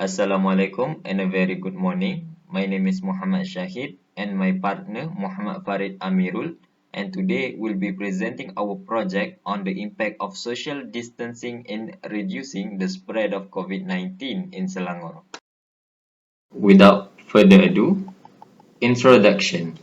Assalamualaikum and a very good morning. My name is Muhammad Syahid and my partner Muhammad FARID AMIRUL, and today we'll be presenting our project on the impact of social distancing in reducing the spread of COVID-19 in Selangor. Without further ado, introduction.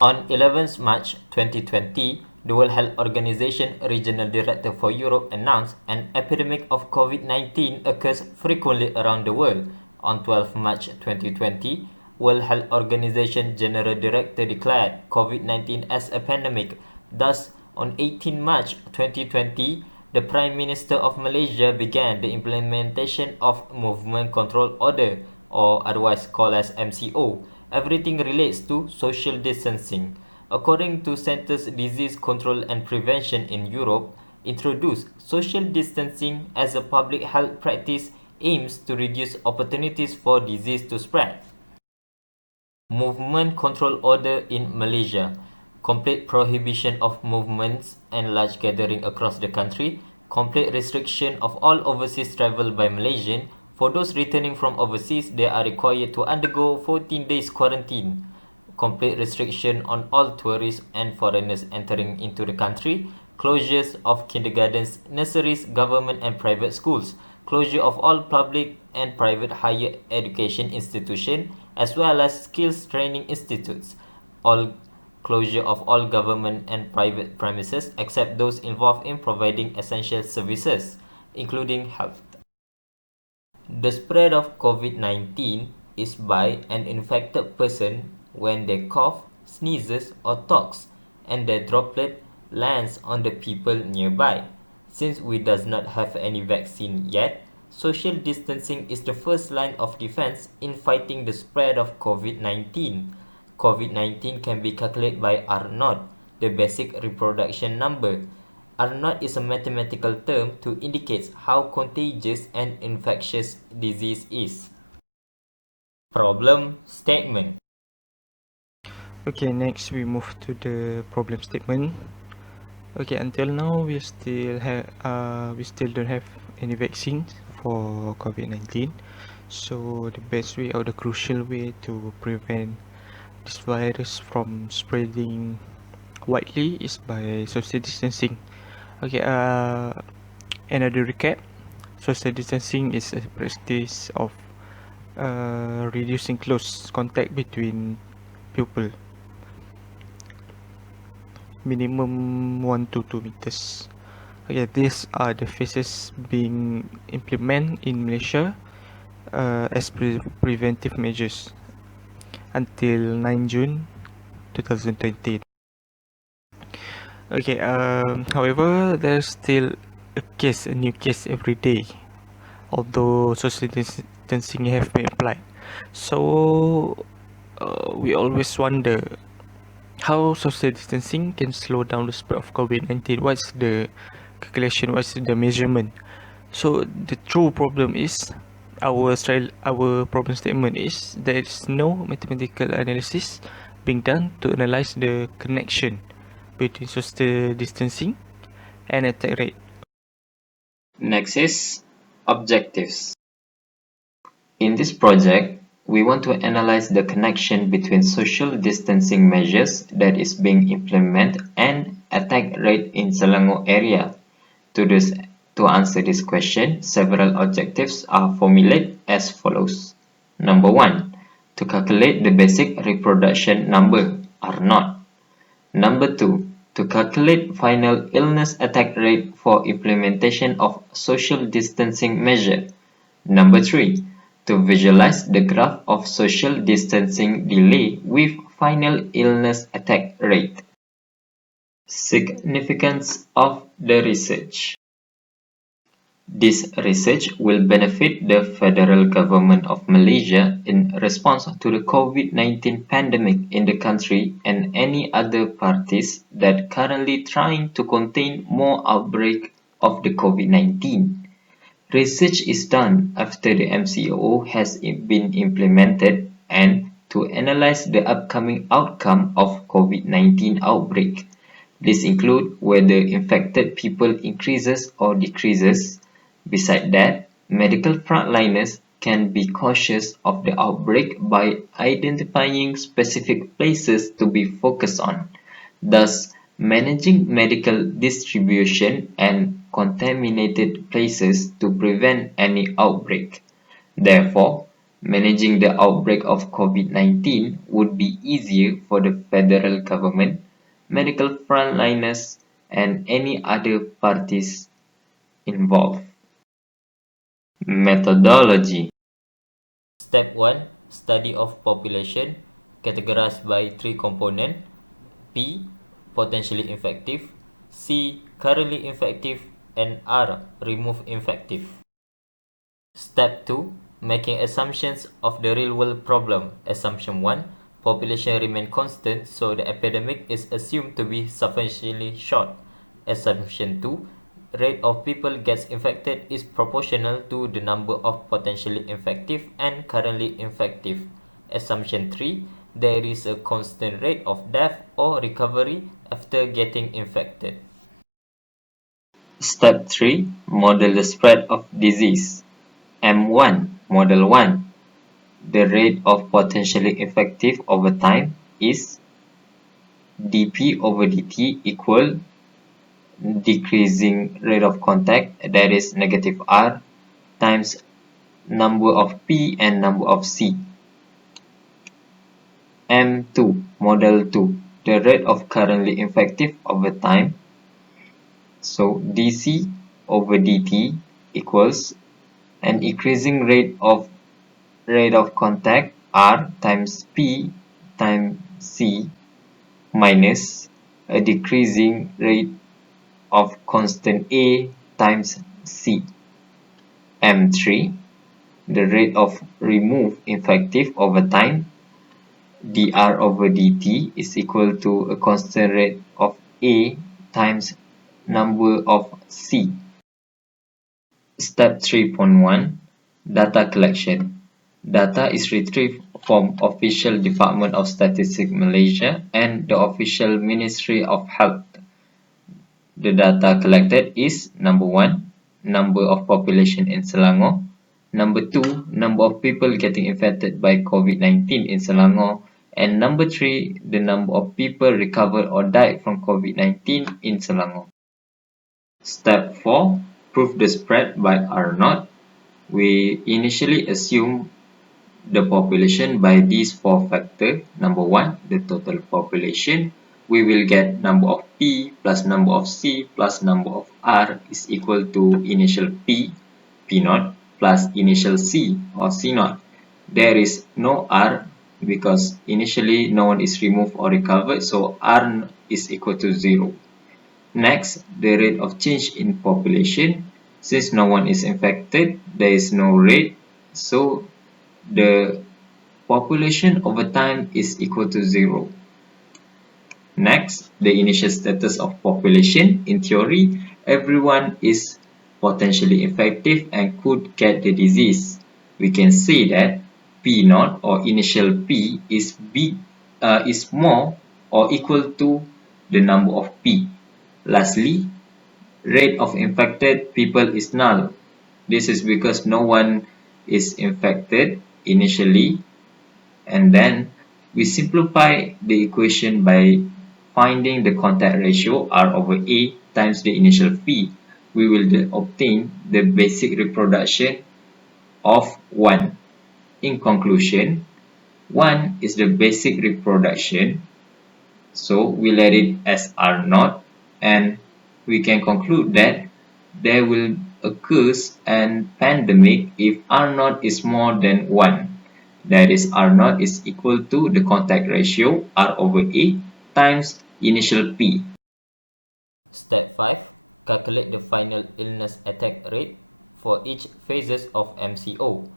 On 11th March 2020, the World Health Organization Regional Director for Europe announced an epidemic of COVID-19 occurs frequently around the world. On 12 March 2020, World Health Organization General Director declared COVID-19 as a pandemic. Thus, on 18 March 2020, the Prime Minister of Malaysia began the implementation of Movement Control Order, or otherwise called as MCO. Everything relates to social distancing. According to Centers Disease Control and Prevention in Europe, introduced social distancing as a public health practice aims to reduce opportunities for disease to spread. Movement Control Order in Malaysia. Complete prohibition of movements and large gathering across the country. Complete restriction of all overseas travel by Malaysian. For those returning from overseas, they are required to undergo 14 days quarantine. Complete restriction on all tourists and foreigners entering into the country. Closures of kindergartens, nurseries, government and private schools. Closure of all public and private higher education institutions, as well as skills training institutes. All closure of all government and private premises except those involved in providing essential services, including health. The spread of COVID-19 is by an infected person when they cough, sneezes, or talks, and their droplet lands on the people nearby. Since we does not have any vaccine yet, social distancing is the first line of defense in fighting the spread of COVID-19. COVID-19 can be calculated by R0, the basic reproduction number. R0 is a mathematical term to indicate how contagious an infectious disease is. Problem statement. Okay, next we move to the problem statement. Okay, until now we still don't have any vaccine for COVID-19. So the best way or the crucial way to prevent this virus from spreading widely is by social distancing. Okay, another recap. Social distancing is a practice of reducing close contact between people, minimum 1 to 2 meters. Okay, these are the phases being implemented in Malaysia as preventive measures until 9 June 2020. Okay, however, there's still a new case every day, although social distancing have been applied. So we always wonder how social distancing can slow down the spread of COVID-19. What's the calculation? What's the measurement? So the true problem is our problem statement is there is no mathematical analysis being done to analyze the connection between social distancing and attack rate. Next is objectives. In this project, we want to analyze the connection between social distancing measures that is being implemented and attack rate in Selangor area. To answer this question, several objectives are formulated as follows. Number 1. To calculate the basic reproduction number, R0. Number 2. To calculate final illness attack rate for implementation of social distancing measure. Number 3. To visualize the graph of social distancing delay with final illness attack rate. Significance of the research. This research will benefit the federal government of Malaysia in response to the COVID-19 pandemic in the country and any other parties that currently trying to contain more outbreak of the COVID-19. Research is done after the MCO has been implemented and to analyze the upcoming outcome of COVID-19 outbreak. This includes whether infected people increases or decreases. Beside that, Medical frontliners can be cautious of the outbreak by identifying specific places to be focused on, thus managing medical distribution and contaminated places to prevent any outbreak. Therefore, managing the outbreak of COVID-19 would be easier for the federal government, medical frontliners, and any other parties involved. Methodology. Step 1. Study of population, categorized by three components: P. Potentially infective, C. Currently infective, and R. Remove infective. Step 2. Making assumptions of the real-world problem. Assumption 1. Population remain constant, so the epidemic is assumed to be sufficiently short. Assumption 2. Rate of people gets infected is proportional to the number of potentially infective and currently infective. Assumption 3. There is a constant rate of death or recovery after getting infected. Step 3. Model the spread of disease. M1. Model 1. The rate of potentially infective over time is dp over dt equal decreasing rate of contact, that is negative r, times number of p and number of c. M2. Model 2. The rate of currently infective over time. So dc over dt equals an increasing rate of contact r times p times c minus a decreasing rate of constant a times c. M3. The rate of remove infective over time, dr over dt is equal to a constant rate of a times number of c. Step 3.1. Data collection. Data is retrieved from official Department of Statistics Malaysia and the official Ministry of Health. The data collected is number 1, number of population in Selangor, number 2, number of people getting infected by COVID-19 in Selangor, and number 3, the number of people recovered or died from COVID-19 in Selangor. Step 4. Prove the spread by R0. We initially assume the population by these four factors. Number 1, the total population. We will get number of P plus number of C plus number of R is equal to initial P, P0, plus initial C or C0. There is no R because initially no one is removed or recovered, so R is equal to 0. Next, the rate of change in population. Since no one is infected, there is no rate, so the population over time is equal to 0. Next, the initial status of population. In theory, everyone is potentially infective and could get the disease. We can say that P0 or initial P is more or equal to the number of P. Lastly, rate of infected people is null. This is because no one is infected initially, and then we simplify the equation by finding the contact ratio R over A times the initial P. We will obtain the basic reproduction of 1. In conclusion, 1 is the basic reproduction, so we let it as R0, and we can conclude that there will occur an pandemic if R0 is more than 1. That is, R0 is equal to the contact ratio R over A times initial P. Step 5. Calculate the final illness attack rate for each phases of MCO.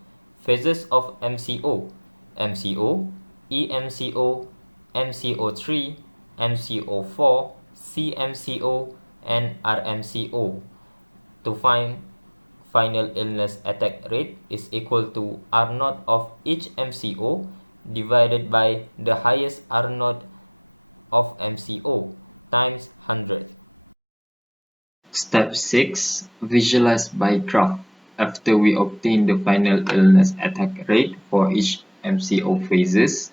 Phases of MCO: MCO, EMCO, MCO3, MCO4, CMCO, and RMCO. To find final illness attack rate is equal to R0 of each MCO divided by the highest R0 of MCO times 100. Step 6. Visualize by graph. After we obtain the final illness attack rate for each MCO phases,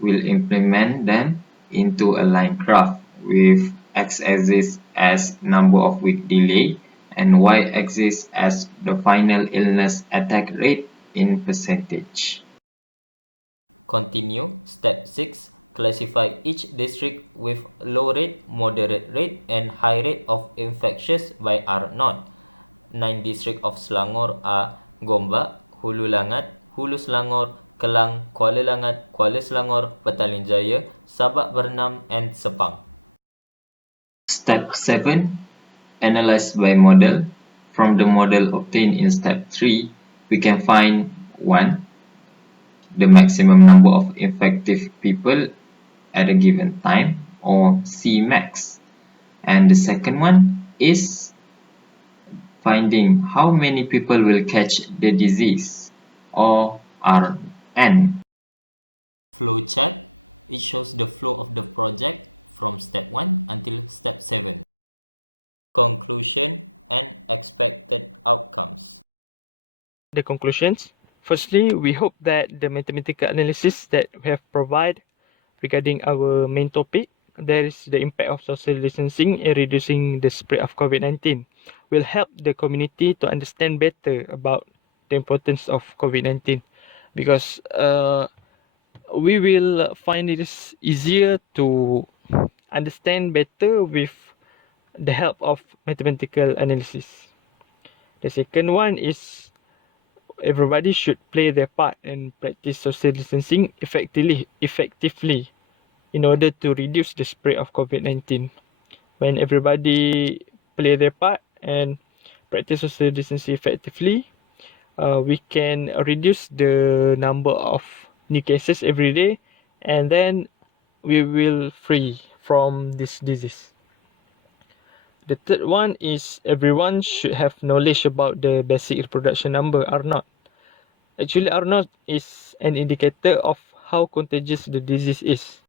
we'll implement them into a line graph with x-axis as number of week delay and y-axis as the final illness attack rate in percentage. Continue. Step 6. Classify each district with low rate, moderate rate and high rate of infectious by R0. 9 districts of Selangor are Gombak, Hulu Langat, Hulu Selangor, Kelang, Kuala Langat, Kuala Selangor, Petaling Jaya, Sabak Bernam and Sepang. Step 7. Analyze by model. From the model obtained in step 3, we can find 1. The maximum number of effective people at a given time, or Cmax. And the second one is finding how many people will catch the disease, or Rn. Flowchart. It shows the flow of the project from step 1 until step 7. Conclusion and expected outcomes. The conclusions. Firstly, we hope that the mathematical analysis that we have provided regarding our main topic, that is the impact of social distancing in reducing the spread of COVID-19, will help the community to understand better about the importance of COVID-19, because we will find it is easier to understand better with the help of mathematical analysis. The second one is everybody should play their part and practice social distancing effectively in order to reduce the spread of COVID-19. When everybody play their part and practice social distancing effectively, we can reduce the number of new cases every day, and then we will free from this disease. The third one is everyone should have knowledge about the basic reproduction number, R0. Actually, R0 is an indicator of how contagious the disease is.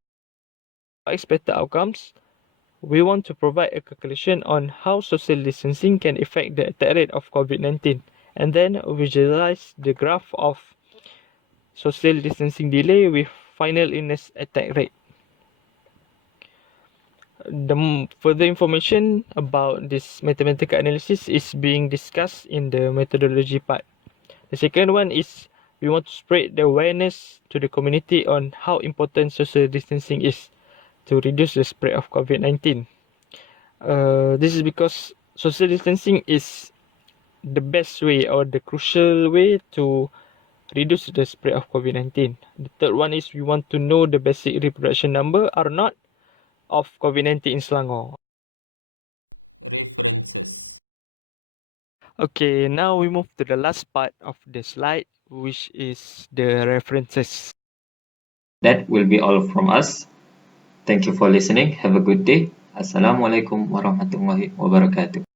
For expected outcomes, we want to provide a calculation on how social distancing can affect the attack rate of COVID-19, and then visualize the graph of social distancing delay with final illness attack rate. The further information about this mathematical analysis is being discussed in the methodology part. The second one is we want to spread the awareness to the community on how important social distancing is to reduce the spread of COVID-19. This is because social distancing is the best way or the crucial way to reduce the spread of COVID-19. The third one is we want to know the basic reproduction number R0 of COVID-19 in Selangor. References. Okay, now we move to the last part of the slide, which is the references. That will be all from us. Thank you for listening. Have a good day. Assalamualaikum warahmatullahi wabarakatuh.